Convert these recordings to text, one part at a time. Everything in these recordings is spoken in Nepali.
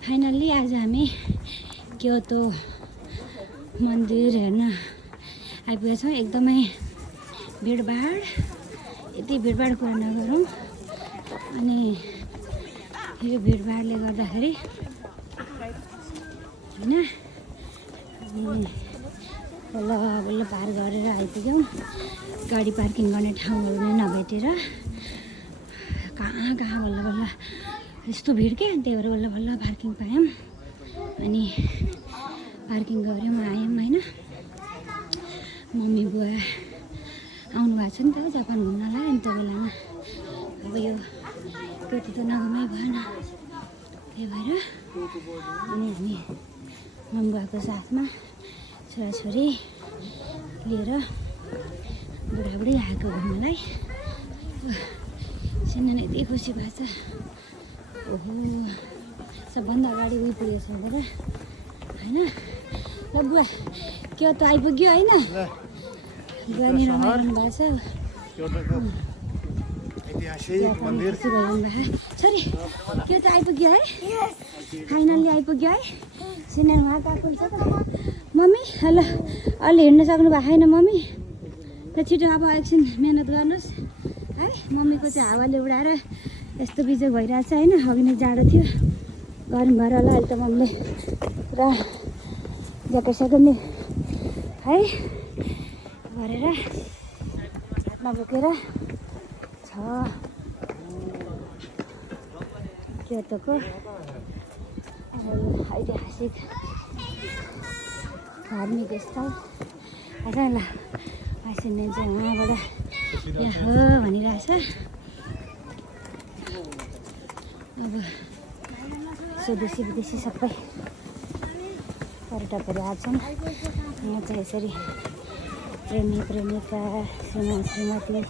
फाइनल्ली आज हामी क्योतो मन्दिर हेर्न आइपुगेका छौँ। एकदमै भिडभाड, यति भिडभाड कुरा नगरौँ। अनि यो भिडभाडले गर्दाखेरि होइन बल्ल बल्ल पार गरेर आइपुग्यौँ। गाडी पार्किङ गर्ने ठाउँहरू नै नभेटेर कहाँ कहाँ बल्ल बल्ल यस्तो भिड के, त्यही भएर बल्ल बल्ल पार्किङ पायौँ। अनि पार्किङ गऱ्यौँ, आयौँ होइन। मम्मी बुवा आउनु भएको छ नि त जापान घुम्नलाई। अनि त्यो बेलामा अब यो कति त नघुमै भएन, त्यही भएर अनि हामी मम्मी बुवाको साथमा छोराछोरी लिएर बुढाबुढी आएको घुम्नलाई। सिन्धन यति खुसी भएको छ। ओहो, सबभन्दा अगाडि उयो पुगेछ भनेर होइन। ल बुवा के त आइपुग्यो होइन। बुवा नि रमाइरहनु भएको छ। छोरी के त आइपुग्यो है, फाइनल्ली आइपुग्यो है। सिन्धन उहाँ गएको हुन्छ त मम्मी। ल अलि हिँड्न सक्नु भएको छैन मम्मी त, छिटो अब एकछिन मिहिनेत गर्नुहोस् है। मम्मीको चाहिँ हावाले उडाएर यस्तो बिजोग भइरहेछ होइन। अघि नै जाडो थियो, गरम भएर होला। अहिले त मम्मीले पुरा ज्याकेट स्याकेट नि है गरेर हातमा बोकेर छ। क्योतोको ऐतिहासिक धार्मिक स्थल आछ ल। सिन्धन चाहिँ उहाँबाट यहाँ हो भनिरहेछ। अब स्वदेशी विदेशी सबै पर्यटकहरू आछन्। यहाँ चाहिँ यसरी प्रेमी प्रेमिका, श्रीमान श्रीमती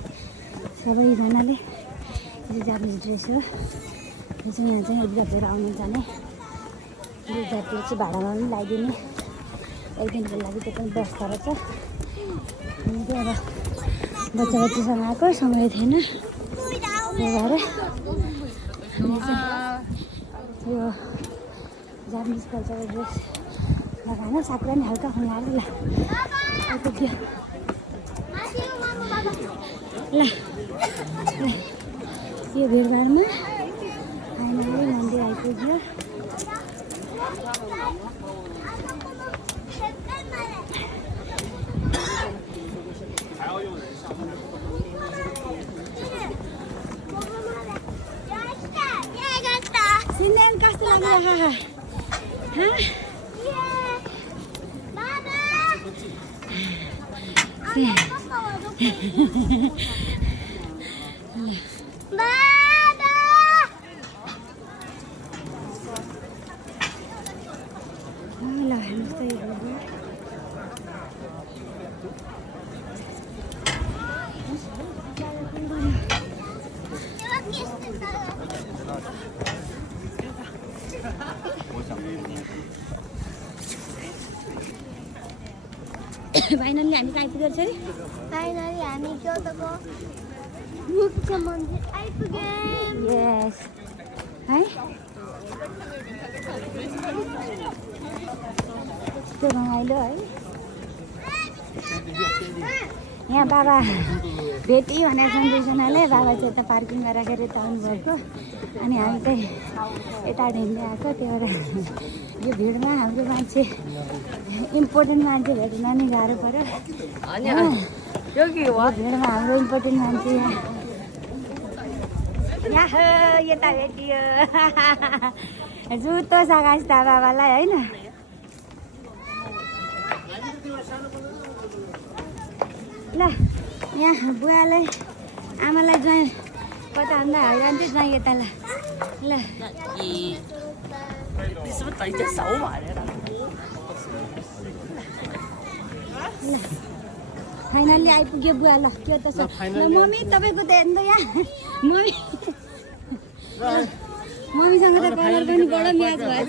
सबैजनाले यो जापानिज ड्रेस हो। यो चाहिँ यहाँ चाहिँ विद्यार्थीहरू आउनु जाने विद्यार्थीले चाहिँ भाडामा पनि लगाइदिने एक दिनको लागि त्यो पनि व्यवस्था रहेछ। अनि चाहिँ अब बच्चा बच्चीसँग आएको समय थिएन, त्यही भएर हामी चाहिँ यो जापानिज कल्चरल ड्रेस लगाएर साक्रा नि हल्का खुलाएर ल आइपुग्यो। ल यो भिडभाडमा फाइनली मन्दिर आइपुग्यो। सिन्धन कस्तो लाग्यो? ल हेर्नुहोस् त यो फाइनल्ली हामी कहाँ आइपुगेको छ अरे? फाइनली हामी क्योतोको मुख्य मन्दिर आइपुग्यौँ। यस है, त्यो रमाइलो है। यहाँ बाबा भेटी भनेको छन् दुईजनाले। बाबा चाहिँ यता पार्किङ गरेर यता आउनुभएको, अनि हामी चाहिँ यता हिँड्दै आएको। त्यही भएर यो भिडमा हाम्रो मान्छे इम्पोर्टेन्ट मान्छे भेट्न नि गाह्रो पऱ्यो। भिडमा हाम्रो इम्पोर्टेन्ट मान्छे यहाँ यता भेटियो। जुतो सघाइस् त बाबालाई होइन। ल यहाँ बुवालाई आमालाई ज्वाइँ कता हान्दा हालिरहन्थ्यो ज्वाइँ यता। ल ल फाइनल्ली आइपुग्यो बुवा। ल के त छ ल मम्मी तपाईँको त हेर्नु त यहाँ मम्मी मम्मीसँग त कलर पनि बडो म्याच भएछ।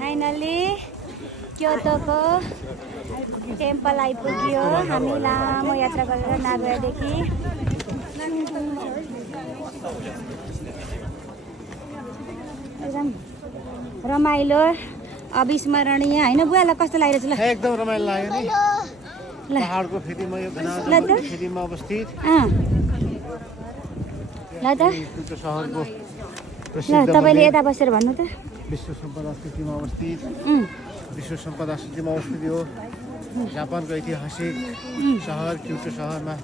फाइनल्ली क्योतोको टेम्पल आइपुग्यो। हामी लामो यात्रा गरेर नागोयादेखि रमाइलो अविस्मरणीय होइन बुवालाई कस्तो लागिरहेछ ल एकदम रमाइलो लाग्यो नि ल पहाडको फेदीमा यो घना ल त। फेदीमा अवस्थित ल त त्यो सहरको ल प्रसिद्ध तपाईँले मन्दिर यता बसेर भन्नु त विश्व सम्पदा सूचीमा अवस्थित विश्व सम्पदा सूचीमा अवस्थित हो जापानको ऐतिहासिक सहर क्योटो सहरमा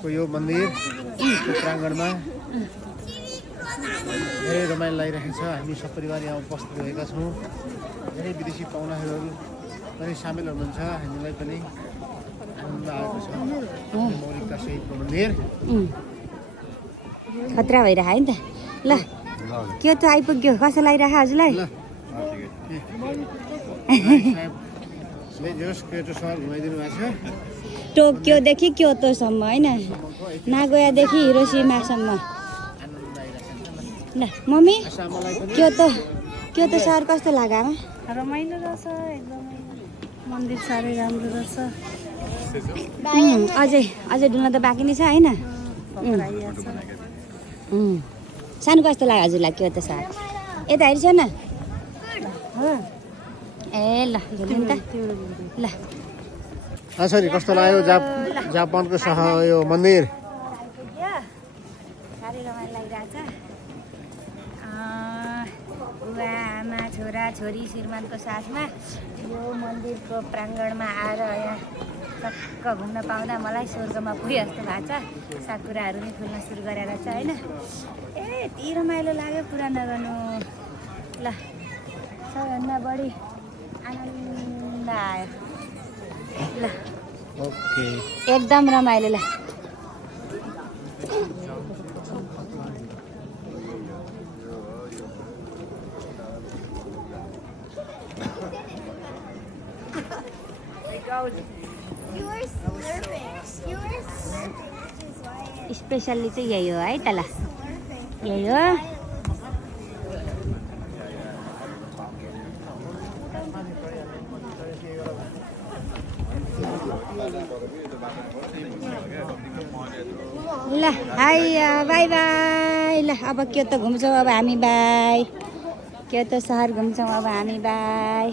को यो मन्दिर प्राङ्गणमा धेरै रमाइलो लागिरहेको छ हामी सपरिवार यहाँ उपस्थित भएका छौँ धेरै विदेशी पाहुनाहरू पनि सामेल हुनुहुन्छ हामीलाई पनि आनन्द आएको छ मौलिकता सहितको मन्दिर खतरा भइरह है नि त ल के त आइपुग्यो कसो लागिरह हजुरलाई क्योटो सहर घुमाइदिनु भएको छ टोकियोदेखि क्योतोसम्म होइन नागोयादेखि हिरोसिमासम्म ल मम्मी क्योतो सहर कस्तो लाग्यो आमा रमाइलो रहेछ एकदमै मन्दिर साह्रै राम्रो रहेछ अझै डुल्न त बाँकी नै छ होइन सानो कस्तो लाग्यो हजुरलाई क्योतो सहर यता हेर्छ न ए ल झुल्नु नि त ल सरी कस्तो लाग्यो जापानको सहर यो मन्दिर साह्रै रमाइलो लागिरहेछ बुवा आमा छोरा छोरी श्रीमानको साथमा यो मन्दिरको प्राङ्गणमा आएर यहाँ टक्क घुम्न पाउँदा मलाई स्वर्गमा पुगे जस्तो भएको छ साकुराहरू नि फुल्न सुरु गरेर छ होइन ए यति रमाइलो लाग्यो पुरा नगर्नु ल सबैभन्दा बढी आनन्द आयो ल ओके एकदम रमाइलो ल स्पेसल्ली चाहिँ यही हो है त ल यही हो ल हाई बाई बाई ल अब क्योतो घुम्छौँ अब हामी बाई क्योतो सहर घुम्छौँ अब हामी बाई